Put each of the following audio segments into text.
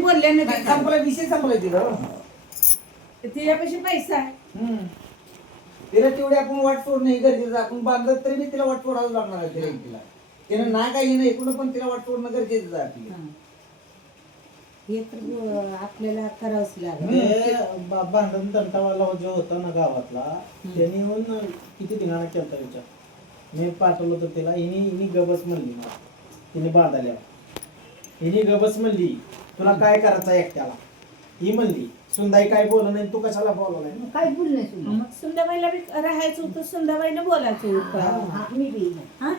पण बोलल्याने ते संपला विषय संपलाय तिथं. तिच्यापाशी पैसा आहे. तिला तेवढी आपण वाट सोडणं हे गरजेचं. आपण बांधलं तरी मी तिला वाट सोडावं लागणार आहे तिला एकटीला. तिनं ना काही नाही एकूण पण तिला वाट सोडणं गरजेचं आहे आपली. हे तर आपल्याला करावंच लागेल. भांडण तंटावाला जो होता ना गावातला, त्यांनी येऊन किती दिनाला केलता विचार. मी पाठवलं होतं तिला, हिनी गबस म्हणली मला, तिने बांधायला हिनी गबस म्हणली तुला काय करायचं एकट्याला. ही म्हणली सुंदाई काय बोललं नाही, तू कशाला बोलला नाही. काय बोल नाही मग सुंदाबाईला बी राहायचं होतं, सुंदाबाईनं बोलायचं होतं. मी बी हा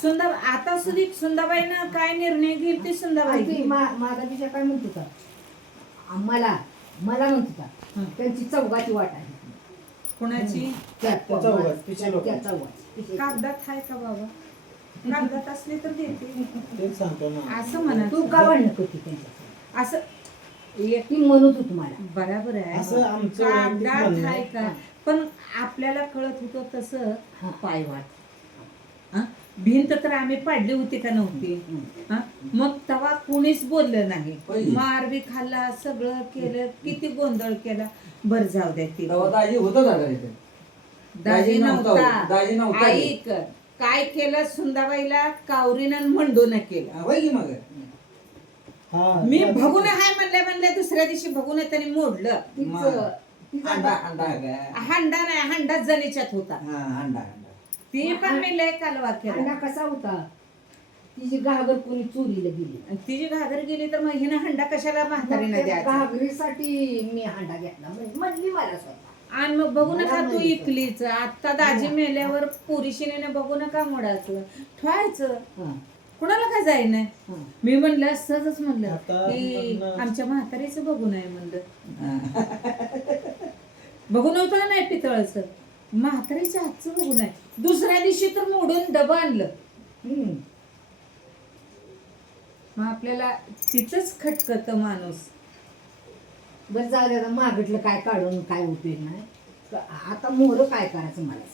सुंदा आता सुधी सुंदाबाईनं काय निर्णय घेईल ते सुंदाबाई. माझा विषय काय म्हणत होता, मला म्हणत होता त्यांची चौघाची वाट आहे. कोणाची? त्या चौघात, पिशे लोक. त्या चौघात. कागदात आहे का बाबा? कागदात असले तर देते. तेच सांगतो ना. असं म्हणा तू का भांडण करते त्यांच्या? असं ती म्हणत होती मला. बराबर आहे. असं आमचं वैयक्तिक कागदात म्हणणं आहे आहे. का? पण आपल्याला कळत होतं तसं पायवाट. भिंत तर आम्ही पाडली होती का नव्हती? मग तेव्हा कुणीच बोललं नाही. मार बी खाल्ला, सगळं केलं, किती गोंधळ केला. बर जाऊ द्या ते. दाजी होतं दादा इथे. दाजी दाजी नव्हता. नव्हता. ऐक काय केलं सुंदाबाईला कावरीनं म्हणून केलं. होय की मग मी भगून हाय म्हणल्या दुसऱ्या दिवशी भगून त्यांनी मोडलं. अंडा अंडा हांडा नाही, हांडा जणीच्यात होता. अंडा ती पण मी लय कालवा केला. अंडा कसा होता, तिची घागर कोणी चोरीला गेली. तिची घागर गेली तर मग हिनं हंडा कशाला म्हातारीनं द्यायचा? घागरीसाठी मी हांडा घेतला म्हणली मला स्वतः. आणि मग बघू नका तू इकलीच. आता दाजी मेल्यावर पुरुषीने बघू नका मोडायचं ठेवायचं. कुणाला काय जाई नाही. मी म्हणलं सहजच म्हणलं की आमच्या म्हातारीचं बघू नये म्हणलं. बघू नव्हतं ना नाही पितळचं, म्हातारीच्या हातचं बघू नये. दुसऱ्या दिवशी तर मोडून डबा आणलं. मग आपल्याला तिथंच खटकत माणूस. बस झालं मागटलं काय काढून काय उपयोग नाही. आता मोर काय करायचं मला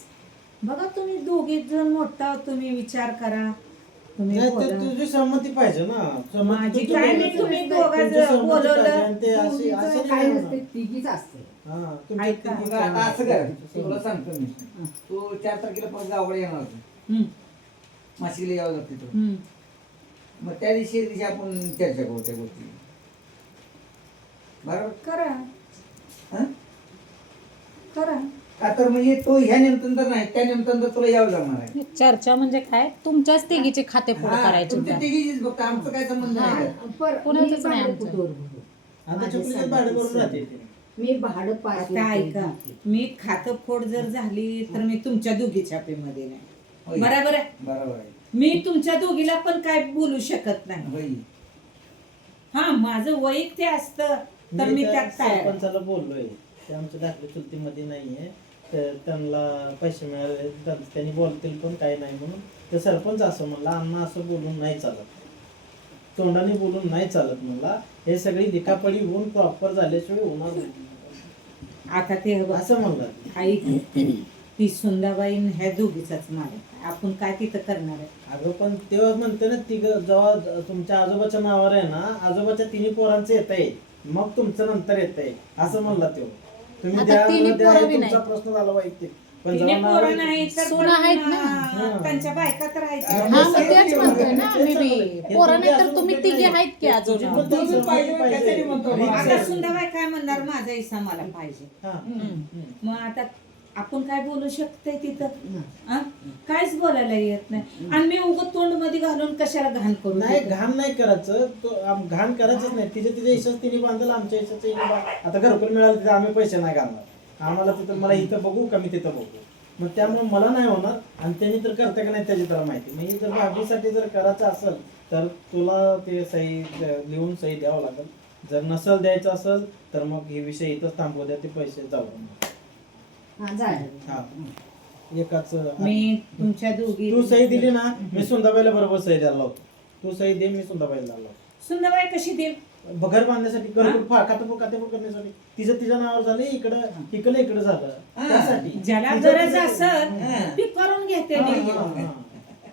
बघा तुम्ही दोघे जण मोठा, तुम्ही विचार करा. तुम्ही नाही, बोला. तुझी संमती पाहिजे ना. माझी काय नाही, तुम्ही दोघं बोलवलं काय नसते, तिघीच असते. ऐका. मग आता असं कर, तुला सांगतो मी. तू 4 तारखेला परत गावाकडे येणार होती. मासिकला यावं लागते तू. मग त्या दिवशी आपण चर्चा करू त्या गोष्टी. बरोबर करा करा. का तर म्हणजे तो ह्या निमित्तानं तर नाही, त्या निमित्तानं तर तुला यावं लागणार आहे. चर्चा म्हणजे काय, तुमच्याच तिघीचे खाते पुढे करायचे. तुमच्या तिघीचीच बघ, आमचं काय संबंध नाही. कोणाचंच नाही आमचं. आता चुकलीचं भाडं करून राहते ते. मी भाडं आता ऐका, मी खातं फोड जर झाली तर मी तुमच्या दोघी छापेमध्ये नाही. बरोबर आहे. बरोबर आहे. मी तुमच्या दोघीला पण काय बोलू शकत नाही. होय. हा माझं वैयक्तिक असतं तर मी त्या त्यात काय. सरपंचाला बोललोय, ते आमच्या दाखले चुलतीमध्ये नाहीये, तर त्यांना पैसे मिळाले त्यांनी बोलतील पण काही नाही म्हणून ते सरपंच असं म्हणला. अण्णा असं बोलून नाही चालत, तोंडाने बोलून नाही चालत म्हणला. हे सगळी लिखापडी होऊन प्रॉपर झाल्याशिवाय होणार नाही आता ते असं म्हणलं. ऐक, ती सुंदाबाईन ह्या दोघीचाच मालक. आपण काय तिथं करणार आहे? अगं पण तेव्हा म्हणते ना, ती जेव्हा तुमच्या आजोबाच्या नावावर आहे ना, आजोबाच्या 3 पोरांचं येत आहे, मग तुमचं नंतर येत आहे असं म्हणला तेव्हा. तुम्ही आता तिन्ही पोरं बी तुमचा नाही. प्रश्न झाला वैयक्तिक, पण तिने जेव्हा पोरं नाव नाही तर सुना आहेत ना. पण त्यांच्या बायका तर आहेत. हा मग तेच म्हणतोय ना मी बी. पोरं नाही तर तुम्ही तिघे आहेत की अजून. आता सुंदरबाई काय म्हणणार, माझा हिस्सा मला पाहिजे. मग आता आपण काय बोलू शकतोय तिथं? काहीच बोलायला येत नाही. आणि मी उगत तोंड मध्ये घालून कशाला घाण करू? नाही, घाण नाही करायचं, घाण करायचंच नाही. तिच्या हिशोब तिने बांधलं, आमच्या हिशोब आता घरकुल मिळालं तिथे आम्ही पैसे नाही घालणार. आम्हाला तिथं मला इथं बघू का मी तिथं बघू, मग त्यामुळे मला नाही होणार. आणि त्यांनी तर करते का नाही त्याची त्याला माहिती. म्हणजे जर भाभीसाठी जर करायचं असेल तर तुला ते सही लिहून सही द्यावं लागेल. जर नसल द्यायचं असेल तर मग हे विषय इथंच थांबवू द्या, ते पैसे जाऊ. एकाच मी तुमच्या दोघी तू सही दिली ना, मी सुंदाबाईला बरोबर सही द्यायला लावतो. तू सही दे, मी सुंदाबाईला लावतो. सुंदरबाई कशी देईल? घर बांधण्यासाठी, खातेपूर करण्यासाठी. तिच्या नावावर झालं, इकडे झालं त्यासाठी. ज्याला गरज असेल ती करून घेते.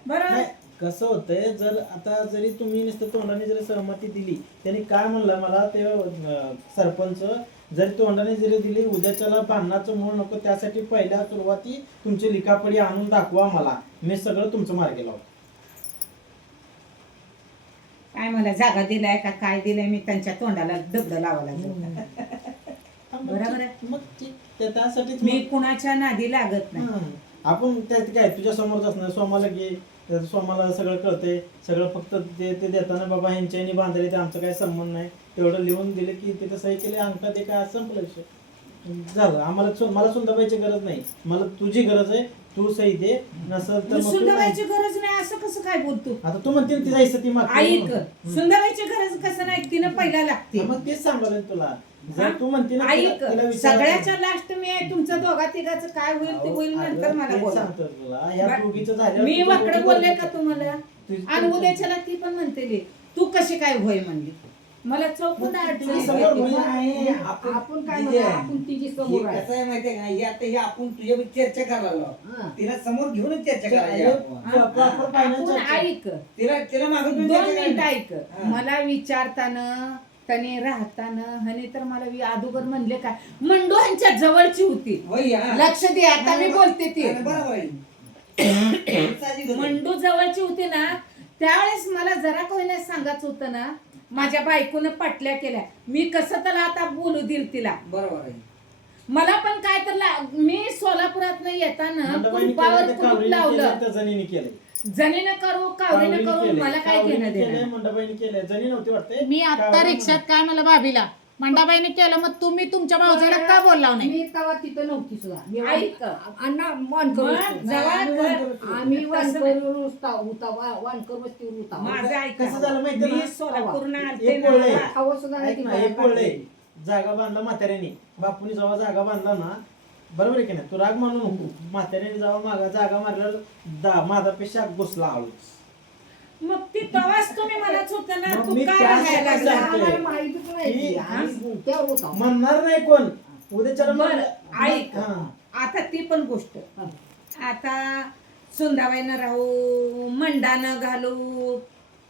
बरोबर. कसं होतंय, जर आता जरी तुम्ही नुसतं तोंडाने जरी सहमती दिली, त्यांनी काय म्हणलं मला ते सरपंच, जरी तोंडाने जरी दिली, उद्याच्याला भांडणाचं मूळ नको, त्यासाठी पहिल्या सुरुवाती तुमची लिखापडी आणून दाखवा मला, मी सगळं तुमचं मार्गी लावतो. काय मला जागा दिलाय का काय दिलंय मी त्यांच्या तोंडाला दगड लावायला बरोबर आहे. मग त्यासाठीच मी कुणाच्या नादी लागत नाही. आपण त्यात काय तुझ्या समोरच असणार, सोमाला घे, सोमाला सगळं कळतंय, सगळं फक्त ते देताना बाबा ह्यांच्यानी बांधले, ते आमचं काही संबंध नाही, तेवढं लिहून दिले की तिथे सही केली, अंगठा ते काय संपलं विषय झालं. आम्हाला मला सुंदरबाईची गरज नाही, मला तुझी गरज आहे, तू सही दे, नसेल तर मग तू सुंदरबाईची गरज नाही असं कसं काय बोलतो. आता तू म्हणते तिचा हिस्सा ती मागते. ऐक, सुंदरबाईची गरज कसं नाही, तिनं पहिला लागते. मग तेच सांगायला तुला, जर तू म्हणते ना ऐक, तिला विचारायचं. सगळ्याच्या लास्ट मी आहे, तुमचं दोघा तिघाचं काय होईल ते होईल, नंतर मला तेच बोला. सांगतो तुला, या दोघीचं झाल्यावर मी तुझं वाकडं डोकं बोलले बंद का कर. तुम्हाला? आणि उद्याच्याला ती पण म्हणते तू कशी काय होय म्हणली, मला चौकून तुम्ही समोर अडचण बोला. नाही, आपण काय दिदी म्हणू, आहे. आपण तिची हे समोर आहे. कसं आहे माहितीये का, हे आता हे आपण तुझ्या चर्चा करायला लागलो. हा. तिला समोर घेऊनच चर्चा करायची आपण. प्रॉपर फायनान्स आपण ऐक, तिला मागून 2 मिनिटं ऐक. हा. मला विचारताना त्याने राहताना हने तर मला अगोदर म्हणले काय, मंडू यांच्या जवळची होती. होय, हा. लक्ष दे, आता मी बोलते ती. हा, बरोबर आहे. साहजिक होतं. मंडू जवळची होती ना, त्यावेळेस मला जरा कोणी नाही सांगायचं होतं ना, माझ्या बायकोनं पटल्या केल्या, मी कसं त्याला आता बोलू दिल तिला. बरोबर आहे. मला पण काय तर मी सोलापुरात येताना मंडपाईने कुलपावर केलं, कुलूप कावरीने लावलं. केलं, तर जणीने केलंय. जणीनं करू कावरीनं करू मला काय घेणं देणं. मंडपाईने केलंय, जणी नव्हती वाटते. मी आता रिक्षात काय मला भाभीला मंडाबाईने केलं, मग तुम्ही तुमच्या भाऊजाला का बोलला नाही? मी तेव्हा तिथं नव्हती सुद्धा. मी ऐक. अण्णा वानकर मग वस्ती. जेव्हा आम्ही कसं वानकर वानकर वस्तीवर होता. माझं ऐक, कसं झालं माहितीये मी ना? सोलापूरनं आलते एक पोळले. ना. खावं सुद्धा नाही ऐक ती ना, बाहेर हे पडलंय, जागा बांधला म्हाताऱ्याने, बापूनी जेव्हा जागा बांधला ना, बरोबर आहे की नाही, तू राग मानू नको, म्हाताऱ्याने जेव्हा मागा जागा मारल्यावर माझ्यापेक्षा घुसला हळूच. मग ती तवाच तुम्ही मलाच होत ना, मग तू मी काय त्यासाठी राहायला लागला? सांगतोय. आम्हाला माहितीच नाही ही- ती. आम्ही गुंत्यावर होतो. म्हणणार नाही कोण उद्याच्या बर ऐक, आता ती पण गोष्ट, आता सुंदाबाईनं राहू, मंडानं घालू,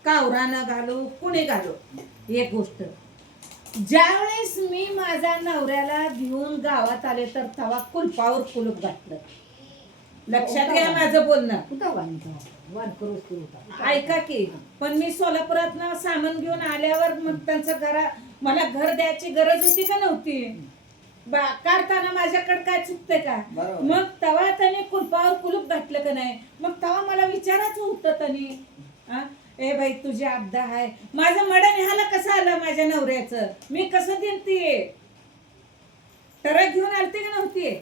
कावरानं घालू, कुणी घालू, एक गोष्ट, ज्यावेळेस मी माझ्या नवऱ्याला घेऊन गावात आले तर तवा कुलपावर कुलूप घातलं. लक्षात घ्या माझं बोलणं. होता वानकर वस्तीवर होता. ऐका की, पण मी सोलापुरात सामान घेऊन आल्यावर मग त्यांचं मला घर द्यायची गरज होती का नव्हती? काढताना माझ्याकडे काय चुकतंय का? बरोबर. मग तवा त्याने कुलपावर कुलूप घातलं का नाही? मग तवा मला विचारायचं होतं त्यांनी, ए बाई तुझी अब्दा आहे, माझं मडण ह्याला कसं आलं माझ्या नवऱ्याचं, मी कसं देईन ते तर घेऊन आलते का नव्हती?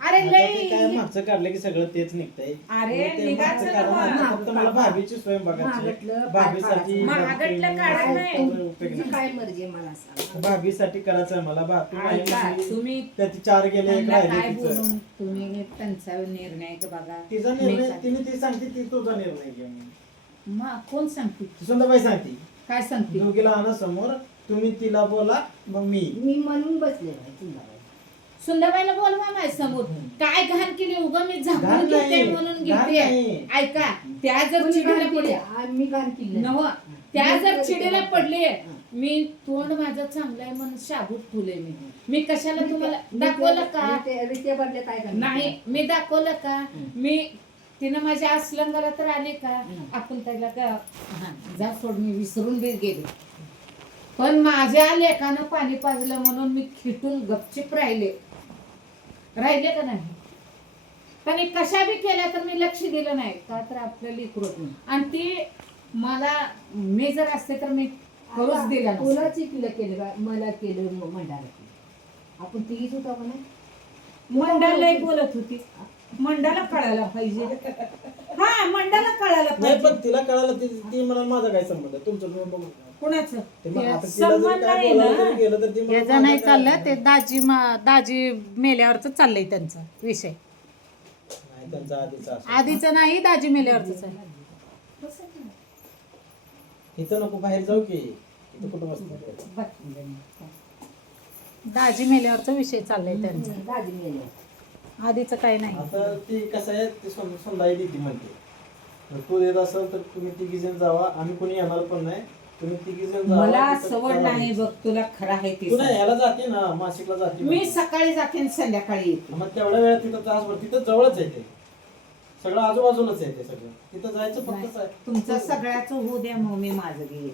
अरे काय लई मागचं काढलं की सगळं तेच निघतंय. अरे, मग ते निघायचं मागचं काढून नव्हं. आता फक्त मला भाभीची सोय बघायची, महागडलं, भाभीसाठी महागडलं काढायचं नाही. उपयोग तुझी नाही. काय मर्जी आहे मला सांग. भाभीसाठी करायचं आहे मला. ऐका, तुम्ही त्याची 4 गेले, 1 त्यांना काय राहिले तिचं. बोलून तुम्ही त्यांचा निर्णय का बघा. तिचा मी निर्णय काय- तिने ती सांगते, ती तुझा निर्णय घे. मग कोण सांगते? सुंदरबाई सांगते, काय सांगते? दोघीला आणा समोर, तुम्ही तिला बोला, मग मी मी म्हणून बसले बाई तुला. सुंदरबाईला बोलवा माझ्या समोर. काय घाण केली, उगा मी झाकून घाण घेते नाही, म्हणून घाण घेते. नाही. ऐका, त्या जर कोणी चिडीला घाण केली? पडले मी घाण केली नाही. नव, त्या जर चिडीला पडले, मी तोंड माझं चांगलं आहे म्हणून शाबूत ठेवलंय. मी कशाला तुम्हाला दाखवलं का? रित्या बदले काय करणार? नाही, मी दाखवलं का? मी तिनं माझ्या आसलंगाला तर आले का? आपण त्याला का हा, जा सोड, मी विसरून बी गेले. पण माझ्या लेकानं पाणी पाजलं म्हणून मी खिटून गपचिप राहिले का नाही? पण कशा बी केल्या तर मी लक्ष दिलं नाही का, तर आपलं लेकरू. आणि ती मला, मी जर असते तर मी करूच दिला नसतं. कोणाची तुला केलं का? मला केलं, मंडाला केलं. आपण तिघीच होता का नाही? मंडाला बोलत होती, मंडाला कळायला पाहिजे. हा, मंडाला कळायला नाही, पाहिजे. पण तिला कळालं, ती म्हणा माझा काय संबंध आहे, तुमचं तुम्ही बघू. कुणाचं ते मग आता तिला संबंध जर काय आहे बोलायला ना. जरी गेलं तर ती म्हणा याचं नाही माझं काय- चाललं, ते दाजी मेल्यावरच चाललंय त्यांचा विषय. नाही, त्यांचा आधीचा असं. आधीचं नाही, दाजी मेल्यावरच आहे. इथं नको, बाहेर जाऊ की, इथं कुठं बसणार? दाजी मेल्यावरचा विषय चाललाय त्यांचा, दाजी मेले. आधीचं काही नाही. आता ती कसं आहे, ती सुंदाई देते म्हणते, जर तू देत असेल तर तुम्ही तिघी जण जावा, आम्ही कोणी येणार पण नाही, तुम्ही तिघी जण जावा. मला तिथं सवड करा. नाही बघ, तुला खरं आहे ते तू नाही सांग. याला जाते ना, मासिकला जाते मी ना. सकाळी जाते आणि संध्याकाळी येते. मग तेवढ्या वेळात तिथं तासभर तिथं जवळच आहे ते सगळं, आजूबाजूलाच आहे ते सगळं, तिथं जायचं फक्त तुमचं सगळ्याच होऊ द्या, मग मी माझं घेईन.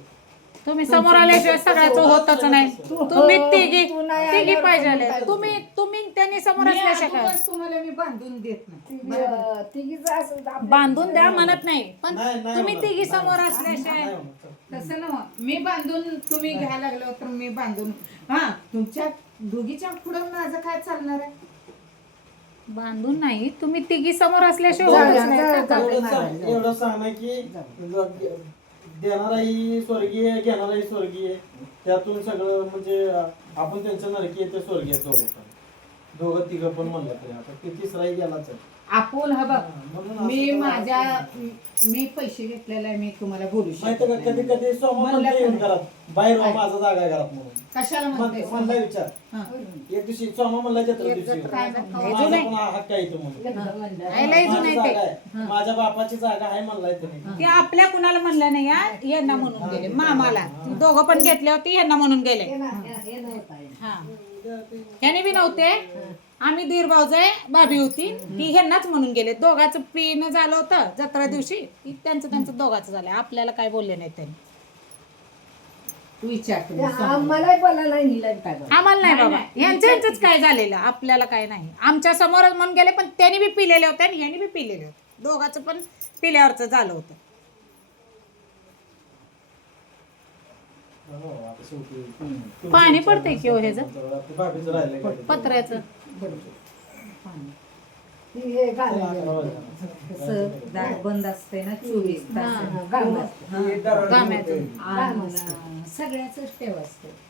तुम्ही समोर आल्याशिवाय सगळ्याचं होतच नाही. तुम्ही तिघी तू नाही तिघी आल्यावर पाहिजे काय तुम्ही त्यांनी समोर मी असल्याशिवाय काय अगोदर तुम्हाला मी बांधून देत नाही. बरोबर. तिघीचं असं आपलं- बांधून द्या म्हणत नाही, पण नाही तुम्ही होणार. तिघी नाही समोर होणार. असल्याशिवाय नाही होणार. तसं ना, मी बांधून तुम्ही घ्यायला लागलो तर मी बांधून. हा, तुमच्या दोघीच्या पुढं माझं काय चालणार आहे? बांधून नाही, तुम्ही तिघी समोर असल्याशिवाय जाऊ होतच द्या, नाही. जाऊ द्या. एवढं सांग की देणाराही स्वर्गीय, घेणाराही स्वर्गीय, त्यातून सगळं म्हणजे आपण त्यांचं नरकी आहे ते स्वर्गीय दोघं तिघं पण म्हणलं तरी आता ते तिसराही गेलाच आहे. आपण हा बघ, म्हणून असं मी तर मी पैसे घेतलेले आहे, मी तुम्हाला बोलू माहिती का, शकत कधी नाही. कधी सोमा म्हणलं म्हणते येऊन का घरात बाहेर व्हा, माझा जागा आहे घरात म्हणून कशाला म्हणते? म्हणला विचार हा. एक दिवशी सोमा म्हणला जत्रा दिवशी काय माझा पण हक्क आहे इथं म्हणून आहे लय जुनं माझी आहे ते. जागा आहे, माझ्या बापाची जागा आहे म्हणलाय त्यांनी. ते आपल्या कुणाला म्हणलं नाही यांना म्हणून गेले, मामाला दोघं पण घेतले होते, यांना म्हणून गेले. हे नव्हतं आहे. हा, यांनी बी नव्हते, आम्ही दीर भाऊजाई भाभी होती, ती ह्यांनाच म्हणून गेले. दोघांचं पिणं झालं होतं जत्रा दिवशी, ती त्यांचं दोघांचं झालं, आपल्याला काय बोलले नाही त्यांनी. तू विचार ते तुम्ही समोर. आम्हालाही बोला नाही हिला काय बोला. आम्हाला नाही नाही, बाबा, नाही. यांचं काय झालेलं, आपल्याला काय नाही. आमच्या समोरच म्हणून गेले, पण त्यांनी बी पिलेले होते आणि यांनी बी पिलेले होते, दोघांचं पण पिल्यावरचं झालं होतं. हो, आता शेवटी पाणी पडतंय की हो ह्याचं? ते भाभीचं राहिलंय गाडीत. पत्र्याचं. हे घालायला चला, गेलं. कसं दार बंद असते ना 24 तास. हा, गाव असतं. हे दरवाजा गाम्याचं. होते. आणि सगळ्याच ठेव असते.